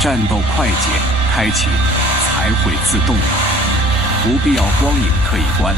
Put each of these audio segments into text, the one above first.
战斗快捷开启才会自动，不必要光影可以关。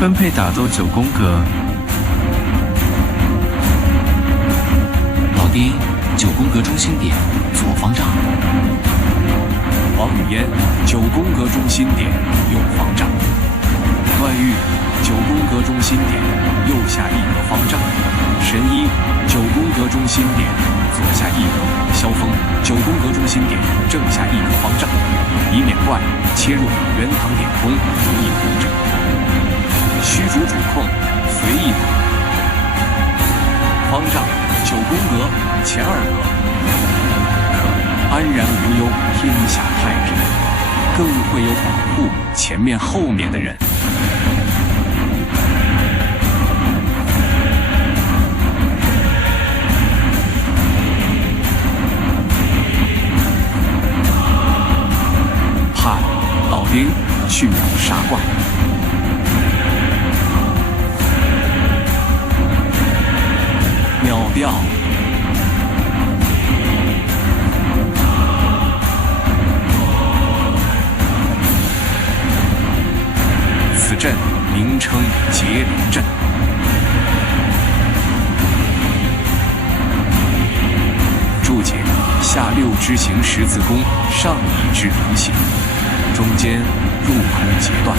分配打斗9宫格。老丁，9宫格中心点左方丈。王语嫣9宫格中心点右方丈。段誉9宫格中心点右下1个方丈。神医9宫格中心点左下1个。萧峰9宫格中心点正下1个方丈，以免怪切入原堂点攻，容易攻阵。虚主主控，随意打。方丈9宫格前2格，可安然无忧，天下太平，更会有保护前面后面的人。派老丁去秒杀怪。秒掉。此阵名称结灵阵。下6支形十字弓上1支菱形，中间入孔截断。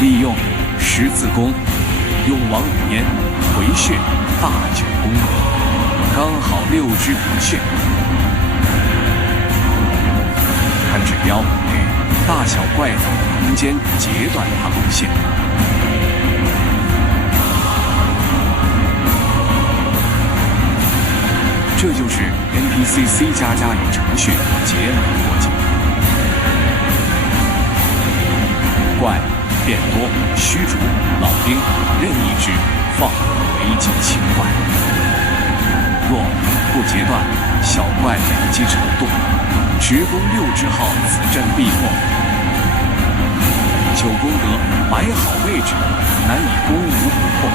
利用十字弓，用往里面回穴大九宫格，刚好6支平穴。看指标与大小怪藻的空间截断它弓线。这就是 NPC C++ 与程序结盟逻辑。怪变多，虚竹、老丁任意之，放为尽轻怪。若不截断，小怪累积程度，直攻6支号此阵必破。9宫格摆好位置，难以攻无不破。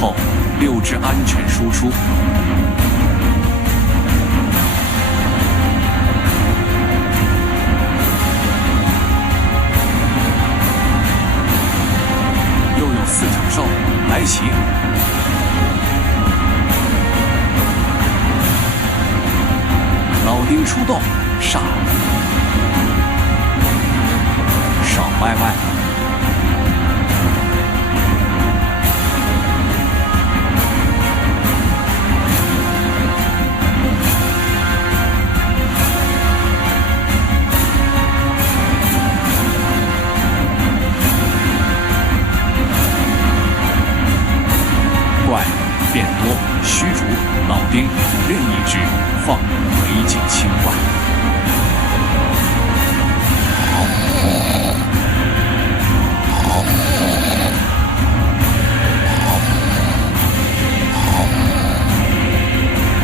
后6支安全输出。又有4角兽来袭，老丁出动，杀！少歪歪。怪变多，虚竹、老丁任意之，放为尽轻怪。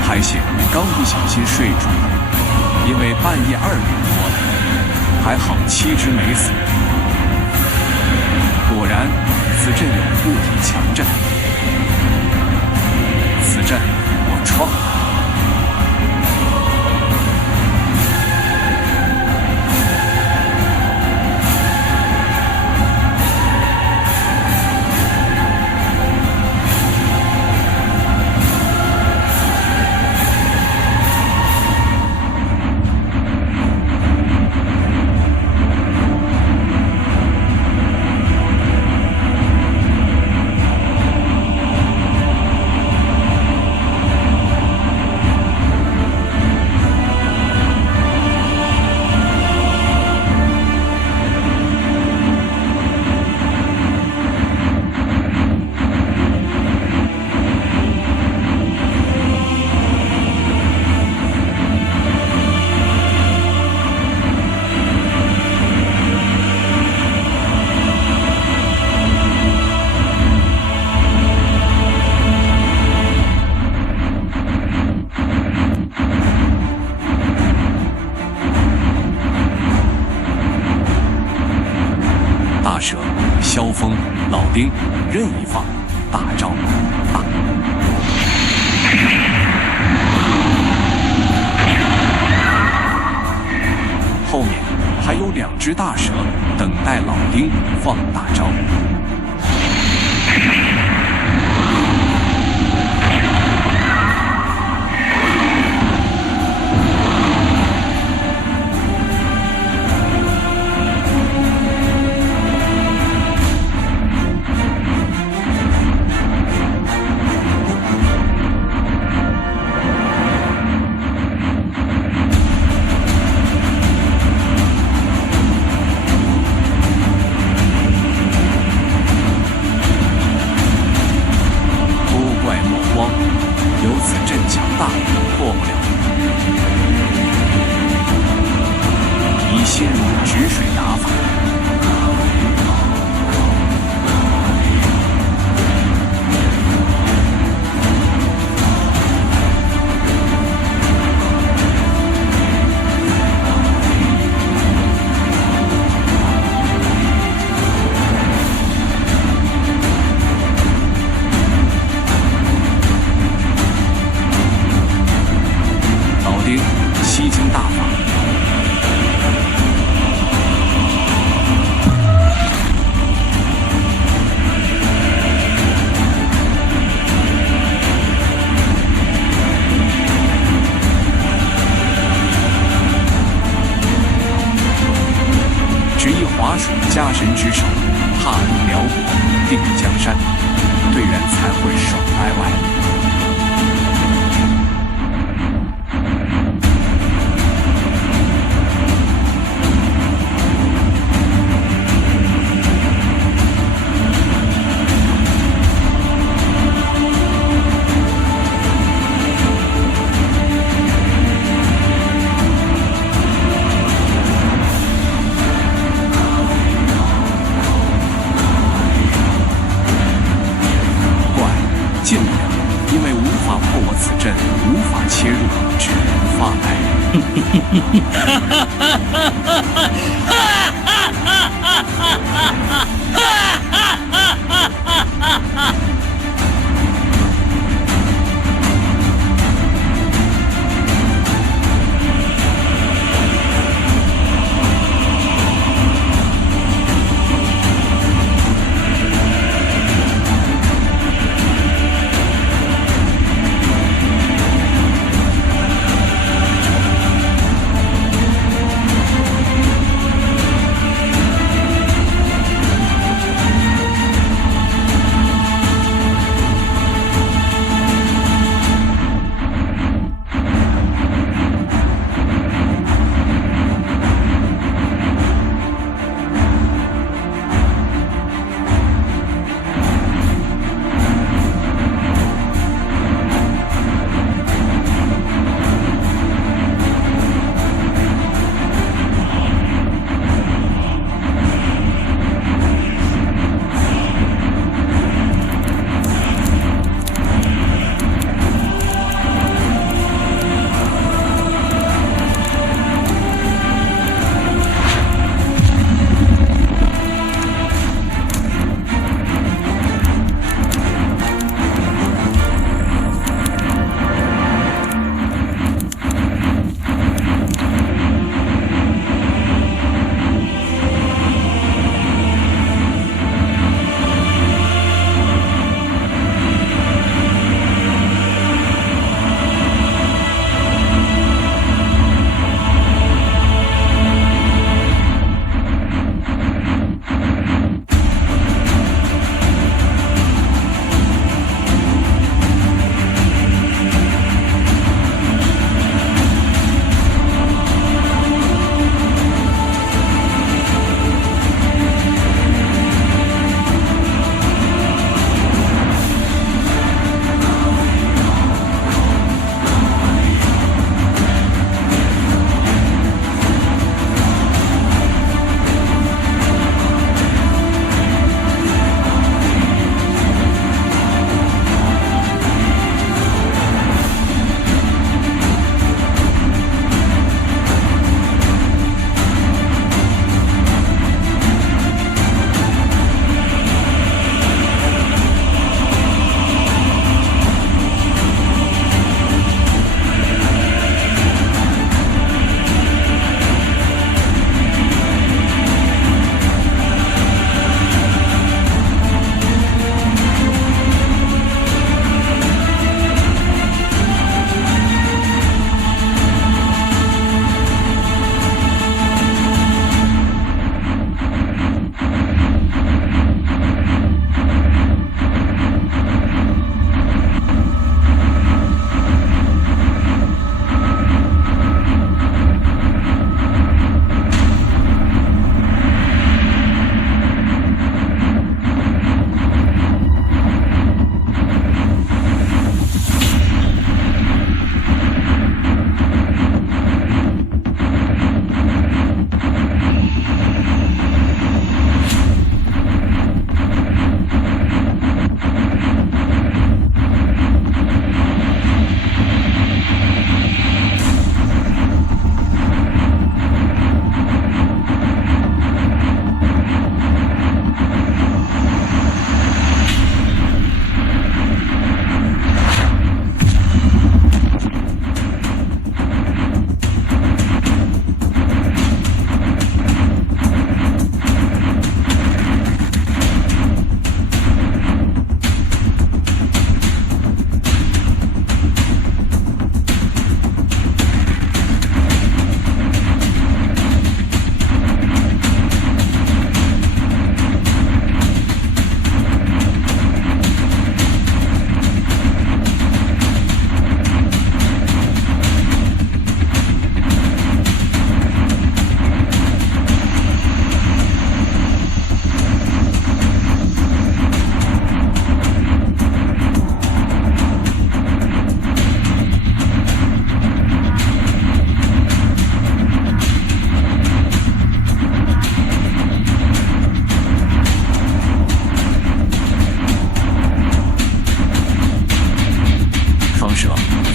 还险刚不小心睡着，因为半夜2点多了，还好7只没死。果然，此阵有物体强阵。此阵我创了。大蛇、萧峰、老丁任意放，大招大。后面还有2只大蛇等待老丁放大招。家神之手，踏平辽国，定江山，队员才会爽歪歪。进不了，因为无法破我此阵，无法切入，只能发呆。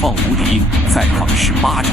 放无敌，再放18掌。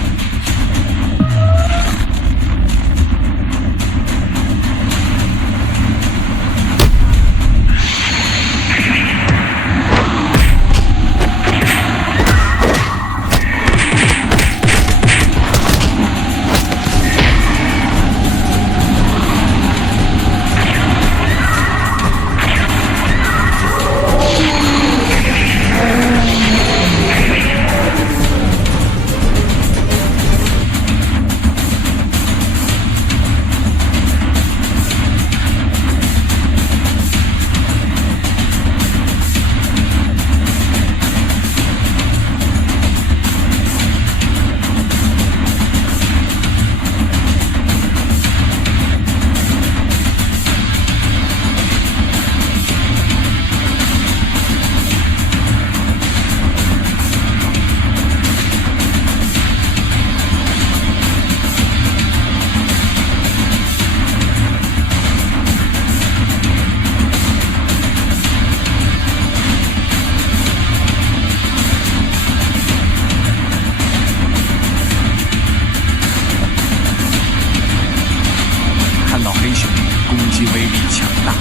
攻击威力强大，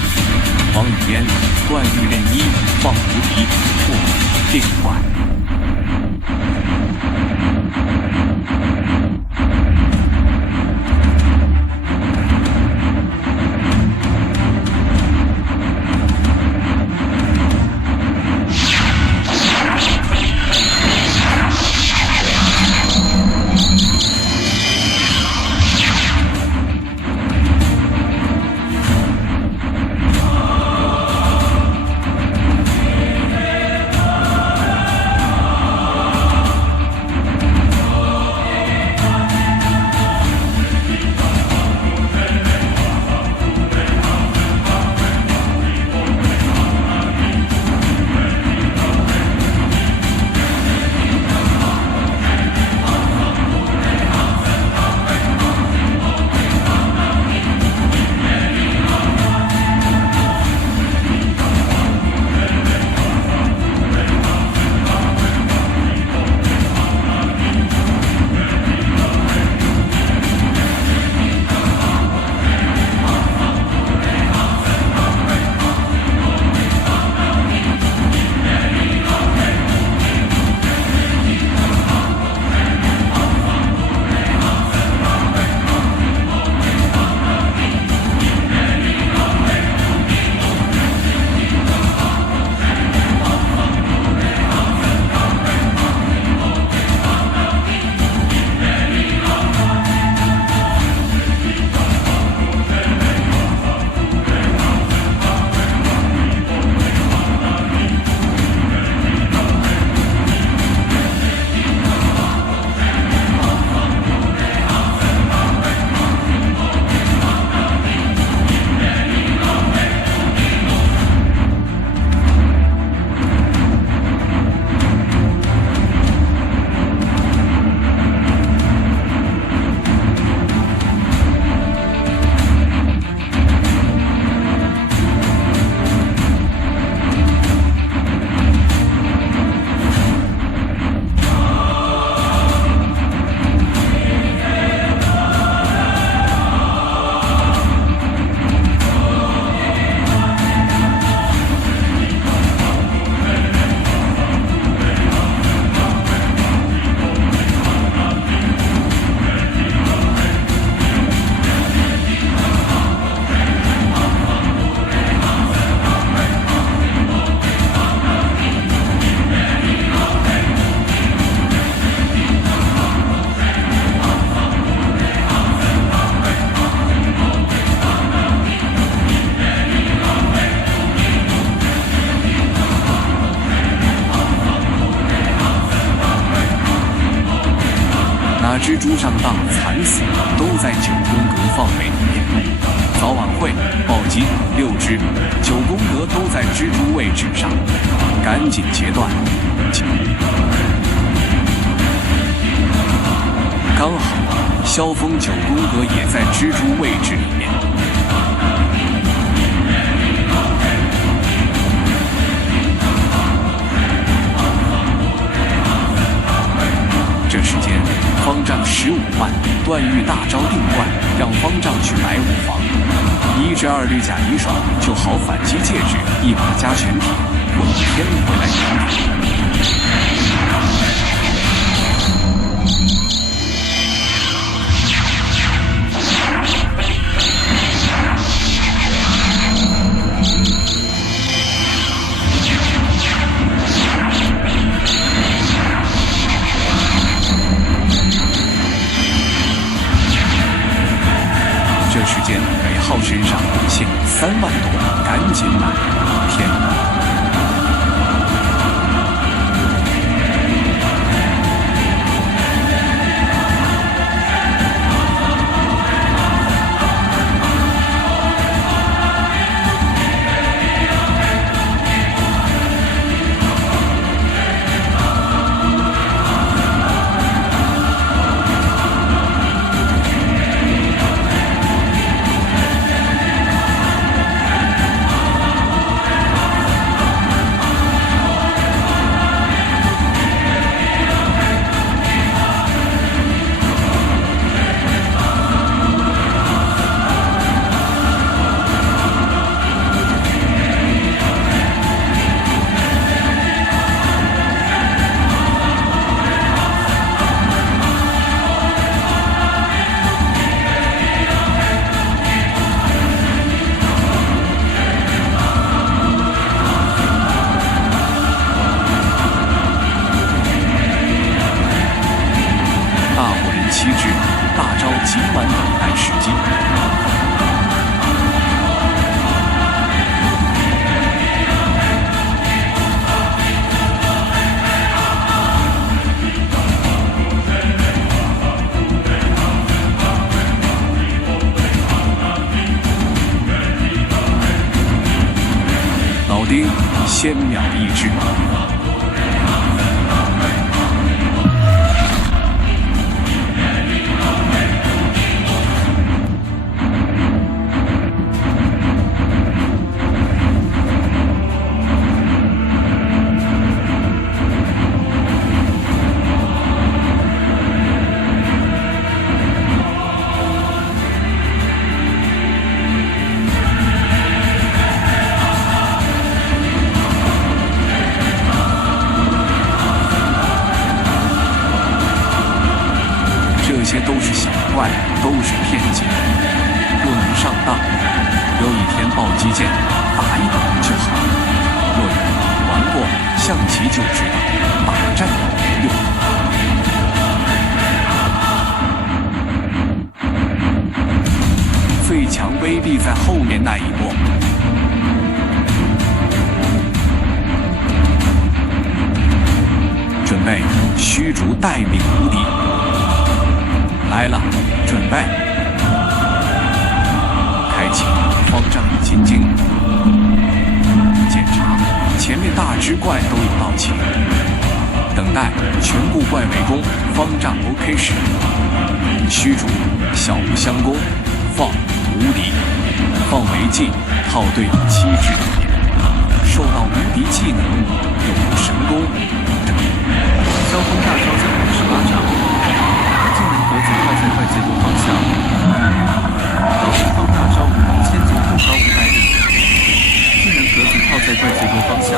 王语嫣段誉任一放无敌，破定怪。蜘蛛上当惨死都在9宫格范围里面，早晚会暴击6只，9宫格都在蜘蛛位置上，赶紧截断。刚好萧峰9宫格也在蜘蛛位置里面。15万，段誉大招定冠，让方丈去买5房，1至2绿甲一爽，就好反击戒指，一把加全体，我一天回来年底。这时间每号身上限3万多，赶紧买！天哪！7只大招今晚等待时机。老丁先秒1只。这些都是小怪，都是骗局，不能上当。有一天暴击剑，打一打就好。若有玩过象棋就知道，打战用。最强威力在后面那一波。准备虚竹待命无敌。来了，准备，开启方丈与金睛，检查前面大只怪都有到齐，等待全部怪围攻，方丈 OK 时，虚竹小无相攻，放无敌，放为技，套对7只，受到无敌技能，有神功，交锋大招在58掌。盒子套在怪最多方向，导师放大招5000组后高500里，技能盒子套在怪最多方向。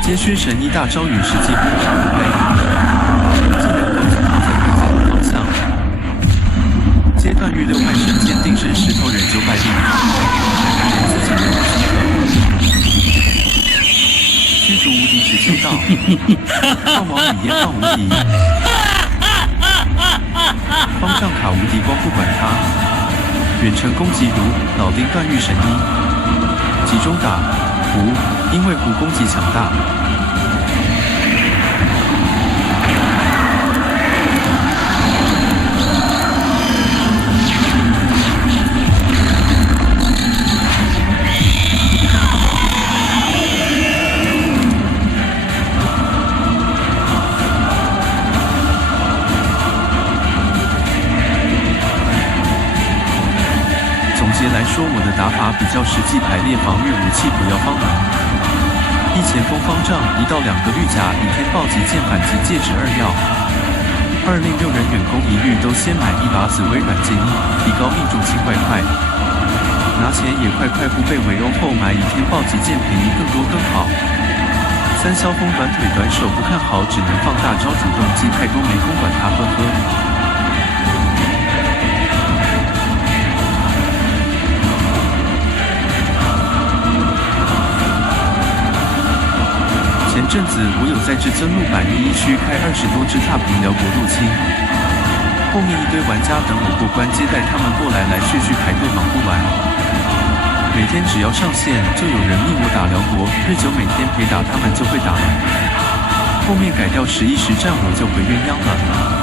接续神医大招陨石击破500里，技能盒子套在怪最多方向。阶段预6脉神剑定神石头人900里，连自己人无机合。虚竹无敌直接到，放王里烟放无敌，方丈卡无敌光不管他，远程攻击如老丁断玉神医，集中打胡，因为胡攻击强大。总结来说，我的打法比较实际，排列防御武器不要帮忙。一前锋方丈1到2个绿甲倚天暴击键盘及戒指2要，2令6人远攻一律都先买1把紫微软剑衣，提高命中轻快快。拿钱也快快不被围殴后买倚天暴击剑便宜更多更好。3萧峰短腿短手不看好，只能放大招主动技太多没空管他呵呵。前阵子我有在至尊路版11区开20多只踏平辽国入侵，后面一堆玩家等我过关接待他们过来续排队忙不完。每天只要上线就有人命我打辽国，日久每天陪打他们就会打了。后面改掉11实战我就回鸳鸯了。